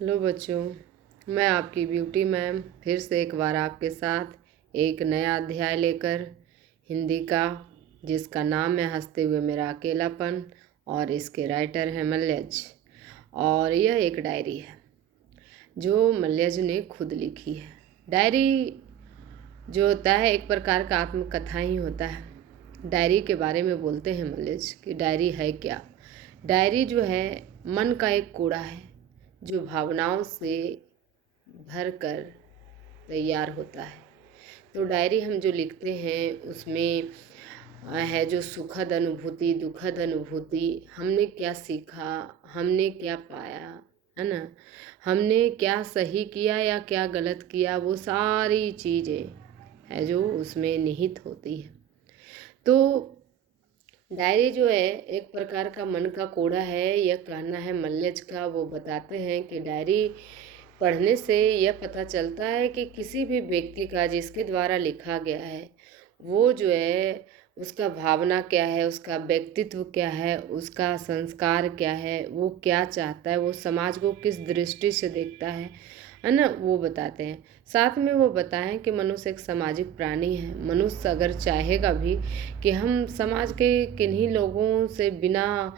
Hello बच्चों, मैं आपकी ब्यूटी मैम फिर से एक बार आपके साथ एक नया अध्याय लेकर हिंदी का, जिसका नाम है हंसते हुए मेरा अकेलापन, और इसके राइटर हैं मल्यज। और यह एक डायरी है जो मल्यज ने खुद लिखी है। डायरी जो होता है एक प्रकार का आत्मकथा ही होता है। डायरी के बारे में बोलते हैं मल्यज कि डायरी है क्या। डायरी जो है मन का एक कूड़ा है जो भावनाओं से भर कर तैयार होता है। तो डायरी हम जो लिखते हैं उसमें है जो सुखद अनुभूति, दुखद अनुभूति, हमने क्या सीखा, हमने क्या पाया, है ना, हमने क्या सही किया या क्या गलत किया, वो सारी चीज़ें है जो उसमें निहित होती है। तो डायरी जो है एक प्रकार का मन का कोड़ा है, यह कहना है मल्यज का। वो बताते हैं कि डायरी पढ़ने से यह पता चलता है कि किसी भी व्यक्ति का जिसके द्वारा लिखा गया है वो जो है उसका भावना क्या है, उसका व्यक्तित्व क्या है, उसका संस्कार क्या है, वो क्या चाहता है, वो समाज को किस दृष्टि से देखता है ना, वो बताते हैं। साथ में वो बताएं कि मनुष्य एक सामाजिक प्राणी है। मनुष्य अगर चाहेगा भी कि हम समाज के किन्हीं लोगों से बिना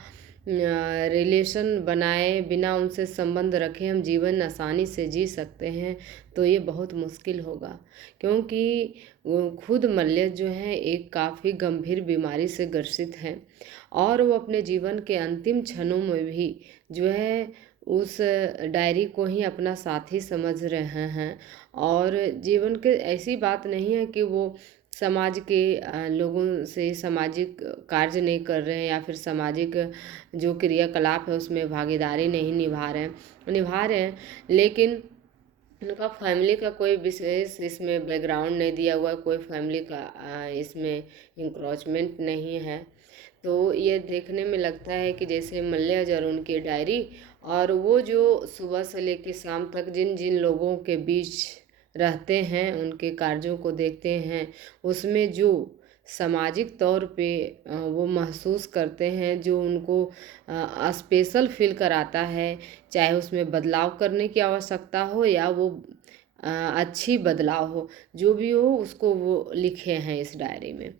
रिलेशन बनाए, बिना उनसे संबंध रखे हम जीवन आसानी से जी सकते हैं, तो ये बहुत मुश्किल होगा। क्योंकि वो खुद मल्यज जो है एक काफ़ी गंभीर बीमारी से ग्रसित हैं और वो अपने जीवन के अंतिम क्षणों में भी जो है उस डायरी को ही अपना साथी समझ रहे हैं। और जीवन के ऐसी बात नहीं है कि वो समाज के लोगों से सामाजिक कार्य नहीं कर रहे हैं या फिर सामाजिक जो क्रियाकलाप है उसमें भागीदारी नहीं निभा रहे हैं, लेकिन उनका फैमिली का कोई विशेष इसमें बैकग्राउंड नहीं दिया हुआ है, कोई फैमिली का इसमें इंक्रोचमेंट नहीं है। तो ये देखने में लगता है कि जैसे मल्यज और उनकी डायरी, और वो जो सुबह से लेकर शाम तक जिन जिन लोगों के बीच रहते हैं, उनके कार्यों को देखते हैं, उसमें जो सामाजिक तौर पे वो महसूस करते हैं, जो उनको स्पेशल फील कराता है, चाहे उसमें बदलाव करने की आवश्यकता हो या वो अच्छी बदलाव हो, जो भी हो उसको वो लिखे हैं इस डायरी में।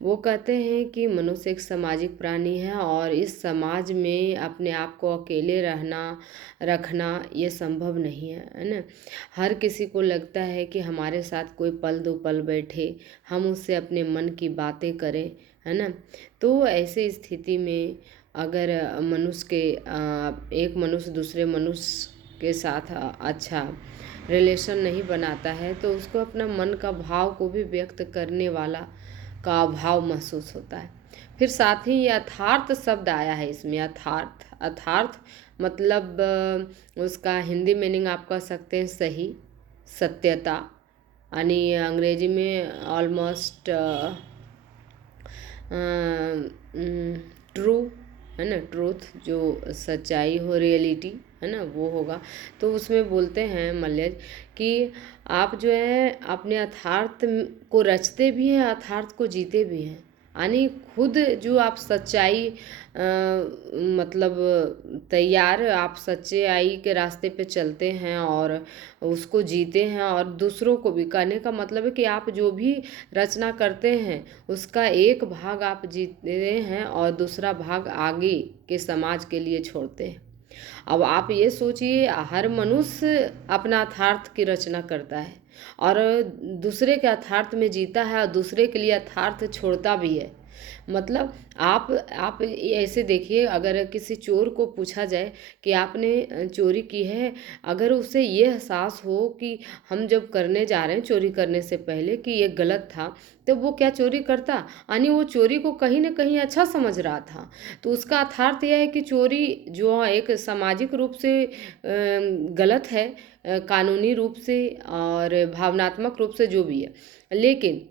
वो कहते हैं कि मनुष्य एक सामाजिक प्राणी है और इस समाज में अपने आप को अकेले रखना ये संभव नहीं है ना। हर किसी को लगता है कि हमारे साथ कोई पल दो पल बैठे, हम उससे अपने मन की बातें करें, है ना। तो ऐसी स्थिति में अगर मनुष्य के एक मनुष्य दूसरे मनुष्य के साथ अच्छा रिलेशन नहीं बनाता है तो उसको अपना मन का भाव को भी व्यक्त करने वाला का अभाव महसूस होता है। फिर साथ ही यथार्थ शब्द आया है इसमें। यथार्थ, अर्थार्थ मतलब उसका हिंदी मीनिंग आप कह सकते हैं सही, सत्यता, यानी अंग्रेजी में ऑलमोस्ट ट्रू, है ना, ट्रूथ, जो सच्चाई हो, रियलिटी, है ना, वो होगा। तो उसमें बोलते हैं मल्यज कि आप जो है अपने यथार्थ को रचते भी हैं, यथार्थ को जीते भी हैं। यानी खुद जो आप सच्चाई मतलब तैयार आप सच्चाई के रास्ते पे चलते हैं और उसको जीते हैं, और दूसरों को भी, कहने का मतलब है कि आप जो भी रचना करते हैं उसका एक भाग आप जीते हैं और दूसरा भाग आगे के समाज के लिए छोड़ते हैं। अब आप ये सोचिए, हर मनुष्य अपना यथार्थ की रचना करता है और दूसरे के यथार्थ में जीता है और दूसरे के लिए यथार्थ छोड़ता भी है। मतलब आप ऐसे देखिए, अगर किसी चोर को पूछा जाए कि आपने चोरी की है, अगर उसे ये एहसास हो कि हम जब करने जा रहे हैं चोरी करने से पहले कि ये गलत था, तो वो क्या चोरी करता? यानी वो चोरी को कहीं ना कहीं अच्छा समझ रहा था। तो उसका अर्थार्थ यह है कि चोरी जो एक सामाजिक रूप से गलत है, कानूनी रूप से और भावनात्मक रूप से जो भी है, लेकिन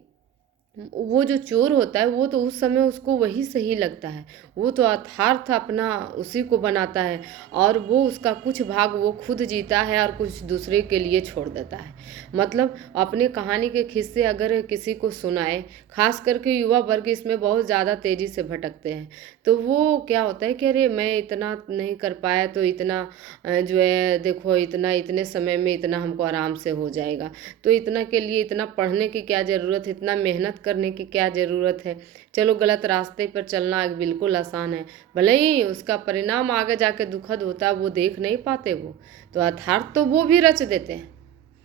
वो जो चोर होता है वो तो उस समय उसको वही सही लगता है, वो तो यथार्थ अपना उसी को बनाता है, और वो उसका कुछ भाग वो खुद जीता है और कुछ दूसरे के लिए छोड़ देता है। मतलब अपने कहानी के किस्से अगर किसी को सुनाए, खास करके युवा वर्ग इसमें बहुत ज़्यादा तेज़ी से भटकते हैं। तो वो क्या होता है कि अरे मैं इतना नहीं कर पाया तो इतना जो है देखो, इतना इतने समय में इतना हमको आराम से हो जाएगा, तो इतना के लिए इतना पढ़ने की क्या ज़रूरत है, इतना मेहनत करने की क्या ज़रूरत है। चलो गलत रास्ते पर चलना बिल्कुल आसान है, भले ही उसका परिणाम आगे जाके दुखद होता है, वो देख नहीं पाते वो। तो अर्थात तो वो भी रच देते हैं,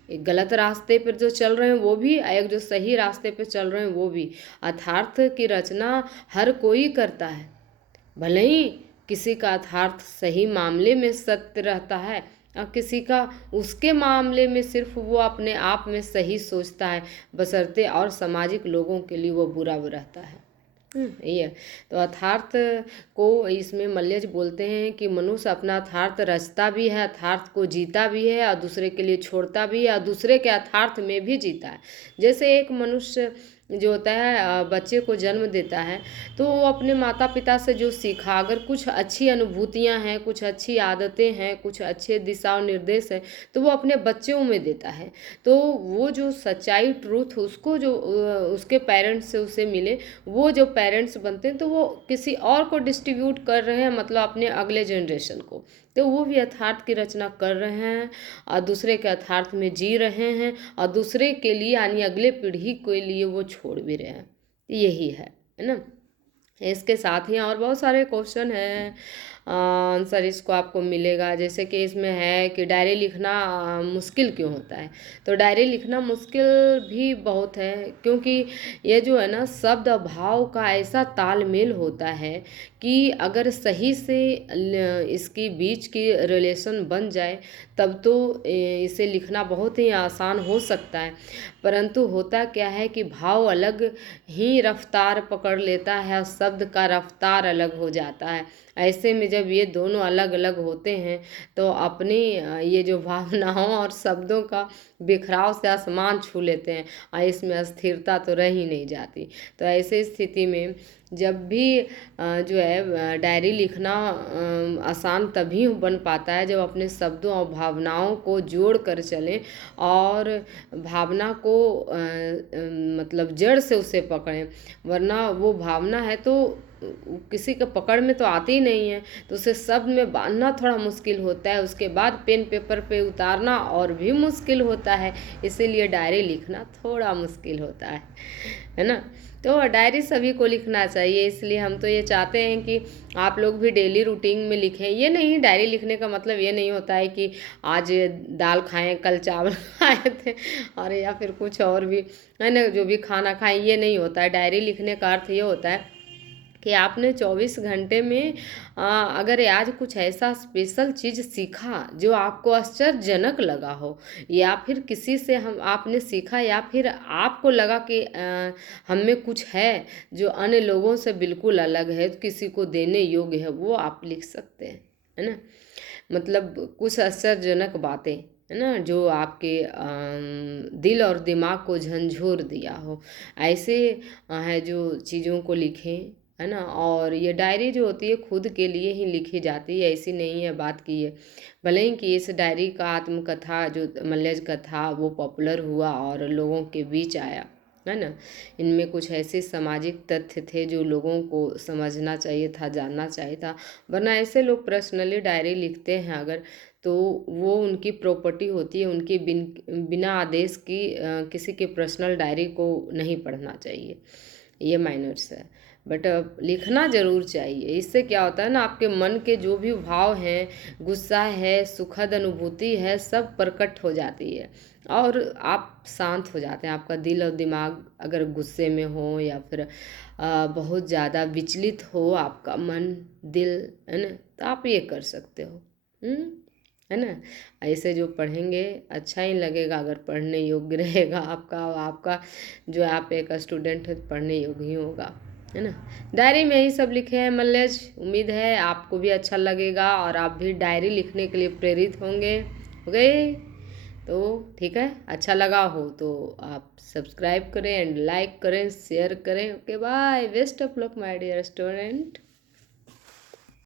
एक गलत रास्ते पर जो चल रहे हैं वो भी, एक जो सही रास्ते पर चल रहे हैं वो भी। अर्थार्थ की रचना हर कोई करता है, भले ही किसी का अर्थार्थ सही मामले में सत्य रहता है और किसी का उसके मामले में सिर्फ वो अपने आप में सही सोचता है, बशर्ते और सामाजिक लोगों के लिए वो बुरा भी रहता है। ये तो अर्थार्थ को इसमें मल्यज बोलते हैं कि मनुष्य अपना अर्थार्थ रचता भी है, अर्थार्थ को जीता भी है और दूसरे के लिए छोड़ता भी है और दूसरे के अर्थार्थ में भी जीता है। जैसे एक मनुष्य जो होता है बच्चे को जन्म देता है, तो वो अपने माता पिता से जो सीखा, अगर कुछ अच्छी अनुभूतियाँ हैं, कुछ अच्छी आदतें हैं, कुछ अच्छे दिशा निर्देश है, तो वो अपने बच्चों में देता है। तो वो जो सच्चाई ट्रूथ उसको जो उसके पेरेंट्स से उसे मिले, वो जो पेरेंट्स बनते हैं तो वो किसी और को डिस्ट्रीब्यूट कर रहे हैं, मतलब अपने अगले जनरेशन को। तो वो भी यथार्थ की रचना कर रहे हैं और दूसरे के यथार्थ में जी रहे हैं और दूसरे के लिए यानी अगले पीढ़ी के लिए वो छोड़ भी रहे हैं। यही है ना। इसके साथ ही और बहुत सारे क्वेश्चन हैं, आंसर इसको आपको मिलेगा। जैसे कि इसमें है कि डायरी लिखना मुश्किल क्यों होता है। तो डायरी लिखना मुश्किल भी बहुत है, क्योंकि ये जो है ना शब्द और भाव का ऐसा तालमेल होता है कि अगर सही से इसकी बीच की रिलेशन बन जाए तब तो इसे लिखना बहुत ही आसान हो सकता है। परंतु होता क्या है कि भाव अलग ही रफ्तार पकड़ लेता है और शब्द का रफ्तार अलग हो जाता है। ऐसे में जब ये दोनों अलग अलग होते हैं तो अपनी ये जो भावनाओं और शब्दों का बिखराव से आसमान छू लेते हैं और इसमें अस्थिरता तो रह ही नहीं जाती। तो ऐसे स्थिति में जब भी जो है डायरी लिखना आसान तभी बन पाता है जब अपने शब्दों और भावनाओं को जोड़ कर चलें और भावना को मतलब जड़ से उसे पकड़ें। वरना वो भावना है तो किसी के पकड़ में तो आती ही नहीं है, तो उसे शब्द में बांधना थोड़ा मुश्किल होता है, उसके बाद पेन पेपर पे उतारना और भी मुश्किल होता है। इसीलिए डायरी लिखना थोड़ा मुश्किल होता है ना। तो डायरी सभी को लिखना चाहिए, इसलिए हम तो ये चाहते हैं कि आप लोग भी डेली रूटीन में लिखें। ये नहीं, डायरी लिखने का मतलब ये नहीं होता है कि आज दाल खाएं कल चावल खाए थे और या फिर कुछ और भी है ना, जो भी खाना खाएं, ये नहीं होता है। डायरी लिखने का अर्थ ये होता है कि आपने 24 घंटे में अगर आज कुछ ऐसा स्पेशल चीज़ सीखा जो आपको आश्चर्यजनक लगा हो, या फिर किसी से हम आपने सीखा, या फिर आपको लगा कि हम में कुछ है जो अन्य लोगों से बिल्कुल अलग है, तो किसी को देने योग्य है, वो आप लिख सकते हैं, है ना। मतलब कुछ आश्चर्यजनक बातें, है ना, जो आपके दिल और दिमाग को झंझोर दिया हो, ऐसे है जो चीज़ों को लिखें, है ना। और ये डायरी जो होती है खुद के लिए ही लिखी जाती है, ऐसी नहीं है बात की है। भले ही कि इस डायरी का आत्मकथा जो मल्यज कथा वो पॉपुलर हुआ और लोगों के बीच आया, है ना। इनमें कुछ ऐसे सामाजिक तथ्य थे जो लोगों को समझना चाहिए था, जानना चाहिए था। वरना ऐसे लोग पर्सनली डायरी लिखते हैं अगर, तो वो उनकी प्रॉपर्टी होती है, उनकी बिना आदेश की किसी के पर्सनल डायरी को नहीं पढ़ना चाहिए, ये माइनर्स है। बट लिखना ज़रूर चाहिए। इससे क्या होता है ना, आपके मन के जो भी भाव हैं, गुस्सा है, सुखद अनुभूति है, सब प्रकट हो जाती है और आप शांत हो जाते हैं। आपका दिल और दिमाग अगर गुस्से में हो या फिर बहुत ज़्यादा विचलित हो आपका मन दिल, है ना, तो आप ये कर सकते हो, है ना। ऐसे जो पढ़ेंगे अच्छा ही लगेगा, अगर पढ़ने योग्य रहेगा आपका, आपका जो आप एक स्टूडेंट है पढ़ने योग्य ही होगा, है ना। डायरी में यही सब लिखे हैं मल्लेज, उम्मीद है आपको भी अच्छा लगेगा और आप भी डायरी लिखने के लिए प्रेरित होंगे। हो गए। तो ठीक है, अच्छा लगा हो तो आप सब्सक्राइब करें एंड लाइक करें, शेयर करें। Okay bye, best of luck my dear student.